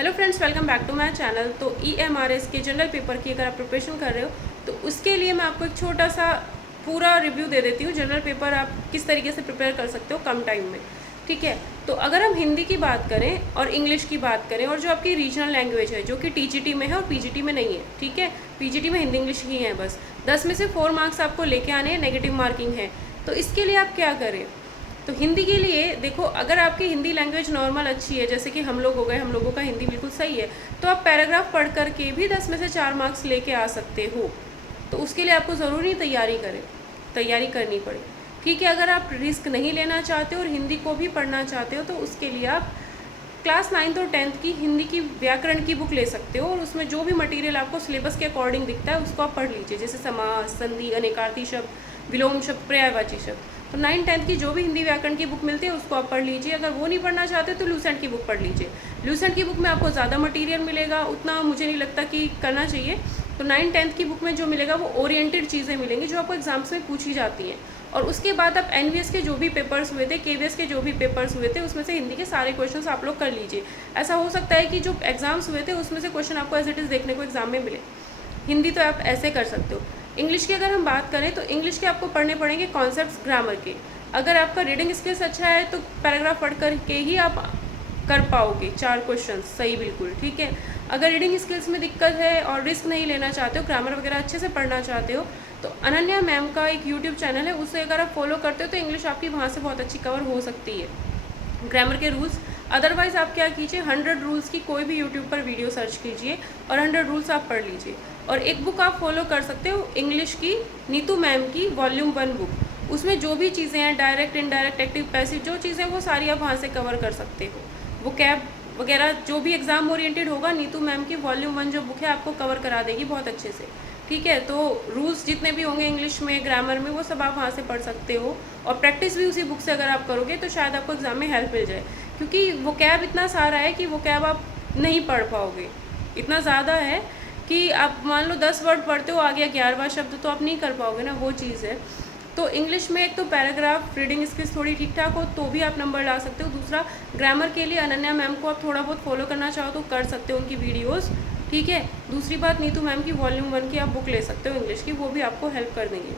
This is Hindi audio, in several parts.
Hello friends, welcome back to my channel. तो EMRS के जनरल पेपर की अगर आप प्रिपरेशन कर रहे हो तो उसके लिए मैं आपको एक छोटा सा पूरा रिव्यू दे देती हूँ। जनरल पेपर आप किस तरीके से प्रिपेयर कर सकते हो कम टाइम में, ठीक है। तो अगर हम हिंदी की बात करें और इंग्लिश की बात करें और जो आपकी रीजनल लैंग्वेज है जो कि TGT में है और PGT में नहीं है, ठीक है। PGT में हिंदी इंग्लिश ही है बस। 10 में से 4 मार्क्स आपको लेके आने हैं, नेगेटिव मार्किंग है। तो इसके लिए आप क्या करें? तो हिंदी के लिए देखो, अगर आपकी हिंदी लैंग्वेज नॉर्मल अच्छी है, जैसे कि हम लोग हो गए, हम लोगों का हिंदी बिल्कुल सही है, तो आप पैराग्राफ पढ़ करके भी 10 में से 4 मार्क्स लेके आ सकते हो। तो उसके लिए आपको ज़रूरी तैयारी करनी पड़े, ठीक है। अगर आप रिस्क नहीं लेना चाहते और हिंदी को भी पढ़ना चाहते हो तो उसके लिए आप क्लास 9th और 10th की हिंदी की व्याकरण की बुक ले सकते हो, और उसमें जो भी मटेरियल आपको सिलेबस के अकॉर्डिंग दिखता है उसको आप पढ़ लीजिए, जैसे समास, संधि, अनेकार्थी शब्द, विलोम शब्द, पर्यायवाची शब्द। तो 9th-10th की जो भी हिंदी व्याकरण की बुक मिलती है उसको आप पढ़ लीजिए। अगर वो नहीं पढ़ना चाहते तो लूसेंट की बुक पढ़ लीजिए। लूसेंट की बुक में आपको ज़्यादा मटेरियल मिलेगा, उतना मुझे नहीं लगता कि करना चाहिए। तो 9th-10th की बुक में जो मिलेगा वो ओरिएंटेड चीज़ें मिलेंगी जो आपको एग्जाम्स में पूछी जाती हैं। और उसके बाद आप NVS के जो भी पेपर्स हुए थे, KVS के जो भी पेपर्स हुए थे, उसमें से हिंदी के सारे क्वेश्चंस आप लोग कर लीजिए। ऐसा हो सकता है कि जो एग्जाम्स हुए थे उसमें से क्वेश्चन आपको एज इट इज़ देखने को एग्जाम में मिले। हिंदी तो आप ऐसे कर सकते हो। इंग्लिश की अगर हम बात करें तो इंग्लिश के आपको पढ़ने पड़ेंगे कॉन्सेप्ट्स ग्रामर के। अगर आपका रीडिंग स्किल्स अच्छा है तो पैराग्राफ पढ़ करके ही आप कर पाओगे 4 क्वेश्चन सही, बिल्कुल ठीक है। अगर रीडिंग स्किल्स में दिक्कत है और रिस्क नहीं लेना चाहते हो, ग्रामर वगैरह अच्छे से पढ़ना चाहते हो, तो अनन्या मैम का एक यूट्यूब चैनल है, उसे अगर आप फॉलो करते हो तो इंग्लिश आपकी वहाँ से बहुत अच्छी कवर हो सकती है, ग्रामर के रूल्स। अदरवाइज़ आप क्या कीजिए, 100 रूल्स की कोई भी यूट्यूब पर वीडियो सर्च कीजिए और 100 रूल्स आप पढ़ लीजिए। और एक बुक आप फॉलो कर सकते हो इंग्लिश की, नीतू मैम की वॉल्यूम 1 बुक। उसमें जो भी चीज़ें हैं, डायरेक्ट, इनडायरेक्ट, एक्टिव, पैसिव, जो चीज़ें वो सारी आप वहाँ से कवर कर सकते हो। वो कैब वगैरह जो भी एग्ज़ाम ओरिएंटेड होगा, नीतू मैम की वॉल्यूम 1 जो बुक है आपको कवर करा देगी बहुत अच्छे से, ठीक है। तो रूल्स जितने भी होंगे इंग्लिश में, ग्रामर में, वो सब आप वहाँ से पढ़ सकते हो। और प्रैक्टिस भी उसी बुक से अगर आप करोगे तो शायद आपको एग्ज़ाम में हेल्प मिल जाए, क्योंकि वो कैब इतना सारा है कि वो कैब आप नहीं पढ़ पाओगे। इतना ज़्यादा है कि आप मान लो 10 वर्ड पढ़ते हो, आ गया 11वां शब्द, तो आप नहीं कर पाओगे ना, वो चीज़ है। तो इंग्लिश में एक तो पैराग्राफ रीडिंग स्किल्स थोड़ी ठीक ठाक हो तो भी आप नंबर ला सकते हो। दूसरा, ग्रामर के लिए अनन्या मैम को आप थोड़ा बहुत फॉलो करना चाहो तो कर सकते हो, उनकी वीडियोस, ठीक है। दूसरी बात, नीतू मैम की वॉल्यूम 1 की आप बुक ले सकते हो इंग्लिश की, वो भी आपको हेल्प कर देंगे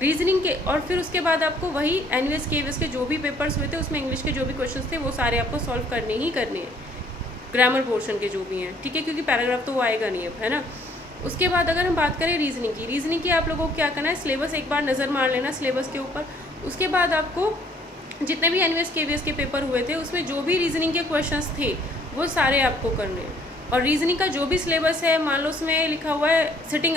रीजनिंग के। और फिर उसके बाद आपको वही NVS KVS के जो भी पेपर्स हुए थे उसमें इंग्लिश के जो भी क्वेश्चन थे वो सारे आपको सॉल्व करने ही करने हैं, ग्रामर पोर्शन के जो भी हैं, ठीक है, क्योंकि पैराग्राफ तो वो आएगा नहीं अब, है ना। उसके बाद अगर हम बात करें रीजनिंग की आप लोगों को क्या करना है, सिलेबस एक बार नज़र मार लेना सिलेबस के ऊपर। उसके बाद आपको जितने भी NVS KVS के पेपर हुए थे उसमें जो भी रीजनिंग के क्वेश्चंस थे वो सारे आपको करने हैं। और रीजनिंग का जो भी सिलेबस है, मान लो उसमें लिखा हुआ है सिटिंग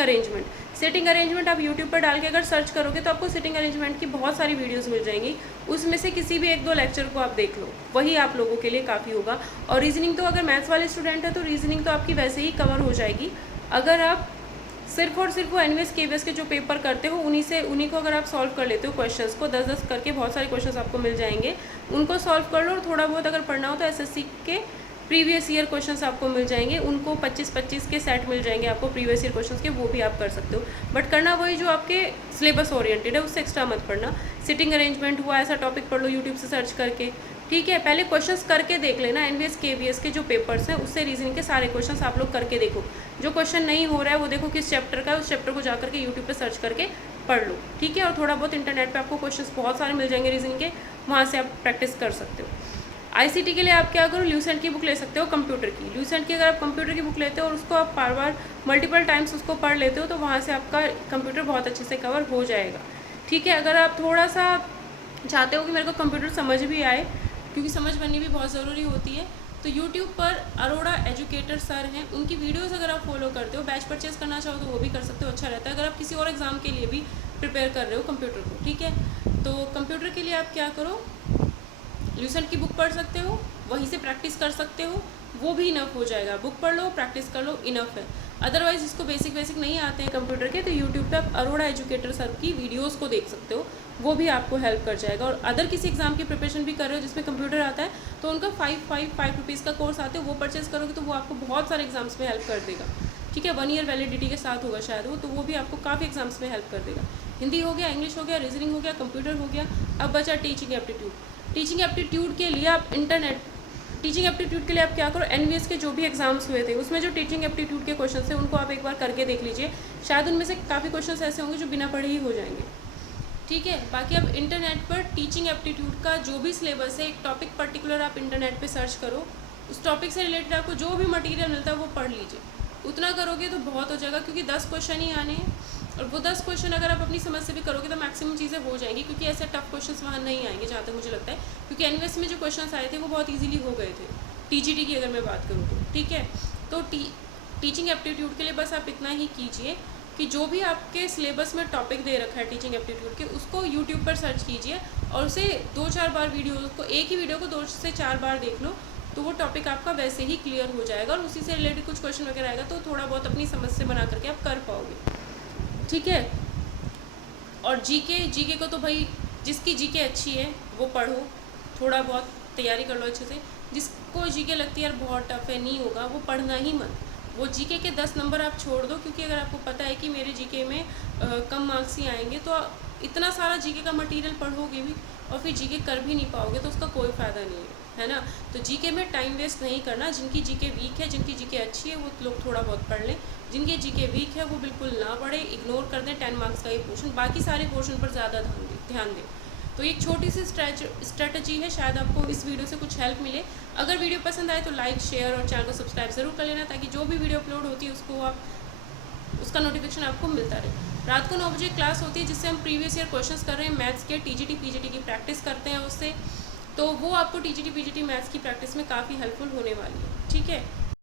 अरेंजमेंट आप यूट्यूब पर डाल के अगर सर्च करोगे तो आपको सिटिंग अरेंजमेंट की बहुत सारी वीडियोस मिल जाएंगी। उसमें से किसी भी 1-2 लेक्चर को आप देख लो, वही आप लोगों के लिए काफ़ी होगा। और रीजनिंग तो अगर मैथ्स वाले स्टूडेंट है तो रीजनिंग तो आपकी वैसे ही कवर हो जाएगी। अगर आप सिर्फ और सिर्फ वो NVS KVS के जो पेपर करते हो उन्हीं को अगर आप सॉल्व कर लेते हो, क्वेश्चंस को 10-10 करके बहुत सारे क्वेश्चंस आपको मिल जाएंगे, उनको सॉल्व कर लो। और थोड़ा बहुत अगर पढ़ना हो तो SSC के प्रीवियस ईयर क्वेश्चंस आपको मिल जाएंगे, उनको 25-25 के सेट मिल जाएंगे आपको प्रीवियस ईयर क्वेश्चंस के, वो भी आप कर सकते हो। बट करना वही जो आपके सिलेबस ओरिएंटेड है, उससे एक्स्ट्रा मत पढ़ना। सिटिंग अरेंजमेंट हुआ, ऐसा टॉपिक पढ़ लो यूट्यूब से सर्च करके, ठीक है। पहले क्वेश्चंस करके देख लेना, NVS KVS के जो पेपर्स हैं उससे रीजनिंग के सारे क्वेश्चंस आप लोग करके देखो। जो क्वेश्चन नहीं हो रहा है वो देखो किस चैप्टर का है, उस चैप्टर को जा करके यूट्यूब पे सर्च करके पढ़ लो, ठीक है। और थोड़ा बहुत इंटरनेट पे आपको क्वेश्चंस बहुत सारे मिल जाएंगे रीजनिंग के, वहाँ से आप प्रैक्टिस कर सकते हो। ICT के लिए आप क्या करो, ल्यूसेंट की बुक ले सकते हो, कंप्यूटर की। ल्यूसेंट की अगर आप कंप्यूटर की बुक लेते हो और उसको आप बार बार मल्टीपल टाइम्स उसको पढ़ लेते हो तो वहाँ से आपका कंप्यूटर बहुत अच्छे से कवर हो जाएगा, ठीक है। अगर आप थोड़ा सा चाहते हो कि मेरे को कंप्यूटर समझ भी आए, क्योंकि समझ बननी भी बहुत ज़रूरी होती है, तो यूट्यूब पर अरोड़ा एजुकेटर सर हैं, उनकी वीडियोस अगर आप फॉलो करते हो, बैच परचेज करना चाहो तो वो भी कर सकते हो, अच्छा रहता है। अगर आप किसी और एग्ज़ाम के लिए भी प्रिपेयर कर रहे हो कंप्यूटर को, ठीक है। तो कंप्यूटर के लिए आप क्या करो, ल्यूसेंट की बुक पढ़ सकते हो, वहीं से प्रैक्टिस कर सकते हो, वो भी इनफ हो जाएगा। बुक पढ़ लो, प्रैक्टिस कर लो, इनफ है। अदरवाइज़ इसको बेसिक नहीं आते हैं कंप्यूटर के तो यूट्यूब पे आप अरोड़ा एजुकेटर सर की वीडियोस को देख सकते हो, वो भी आपको हेल्प कर जाएगा। और अदर किसी एग्जाम की प्रिपरेशन भी कर रहे हो जिसमें कंप्यूटर आता है तो उनका 5 रुपीज़ का कोर्स आते हैं, वो परचेज करोगे तो वो आपको बहुत सारे एग्जाम्स में हेल्प कर देगा, ठीक है। 1 ईयर वैलिडिटी के साथ होगा शायद वो, तो वो भी आपको काफ़ी एग्जाम्स में हेल्प कर देगा। हिंदी हो गया, इंग्लिश हो गया, रीजनिंग हो गया, कंप्यूटर हो गया, अब बचा टीचिंग एप्टीट्यूड के लिए आप इंटरनेट टीचिंग एप्टीट्यूड के लिए आप क्या करो, एनवीएस के जो भी एग्जाम्स हुए थे उसमें जो टीचिंग एप्टीट्यूड के क्वेश्चन थे उनको आप एक बार करके देख लीजिए। शायद उनमें से काफ़ी क्वेश्चन ऐसे होंगे जो बिना पढ़े ही हो जाएंगे। ठीक है, बाकी आप इंटरनेट पर टीचिंग एप्टीट्यूड का जो भी सिलेबस है, एक टॉपिक पर्टिकुलर आप इंटरनेट पे सर्च करो, उस टॉपिक से रिलेटेड आपको जो भी मटेरियल मिलता है वो पढ़ लीजिए। उतना करोगे तो बहुत हो जाएगा, क्योंकि 10 क्वेश्चन ही आने हैं और वो 10 क्वेश्चन अगर आप अपनी समझ से भी करोगे तो मैक्सिमम चीज़ें हो जाएंगी, क्योंकि ऐसे टफ क्वेश्चन वहाँ नहीं आएंगे जहाँ तक मुझे लगता है, क्योंकि एनवीएस में जो क्वेश्चन आए थे वो बहुत ईजिली हो गए थे, टीजीटी की अगर मैं बात करूँ तो। ठीक है, तो टीचिंग एप्टीट्यूड के लिए बस आप इतना ही कीजिए कि जो भी आपके सिलेबस में टॉपिक दे रखा है टीचिंग एप्टीट्यूड के, उसको यूट्यूब पर सर्च कीजिए और उसे 2-4 बार वीडियो को, एक ही वीडियो को 2 से 4 बार देख लो, तो वो टॉपिक आपका वैसे ही क्लियर हो जाएगा और उसी से रिलेटेड कुछ क्वेश्चन वगैरह आएगा तो थोड़ा बहुत अपनी समझ से बना करके आप कर पाओगे। ठीक है, और जीके को तो भाई जिसकी जीके अच्छी है वो पढ़ो, थोड़ा बहुत तैयारी कर लो अच्छे से। जिसको जीके लगती है यार बहुत टफ है, नहीं होगा, वो पढ़ना ही मत। वो जीके के 10 नंबर आप छोड़ दो, क्योंकि अगर आपको पता है कि मेरे जीके में कम मार्क्स ही आएंगे तो इतना सारा जीके का मटेरियल पढ़ोगे भी और फिर जीके कर भी नहीं पाओगे तो उसका कोई फ़ायदा नहीं है ना। तो जीके में टाइम वेस्ट नहीं करना। जिनकी जीके वीक है, जिनकी जीके अच्छी है, वो लोग थोड़ा बहुत पढ़ लें। जिनकी जीके वीक है वो बिल्कुल ना पढ़े, इग्नोर कर दें 10 मार्क्स का ये पोर्शन, बाकी सारे पोर्शन पर ज़्यादा ध्यान दें। तो एक छोटी सी स्ट्रेटजी है, शायद आपको इस वीडियो से कुछ हेल्प मिले। अगर वीडियो पसंद आए तो लाइक, शेयर और चैनल को सब्सक्राइब ज़रूर कर लेना, ताकि जो भी वीडियो अपलोड होती है उसका नोटिफिकेशन आपको मिलता रहे। रात को 9 बजे क्लास होती है जिससे हम प्रीवियस ईयर क्वेश्चंस कर रहे हैं मैथ्स के, टीजीटी पीजीटी की प्रैक्टिस करते हैं उससे, तो वो आपको टीजीटी पीजीटी मैथ्स की प्रैक्टिस में काफ़ी हेल्पफुल होने वाली है। ठीक है।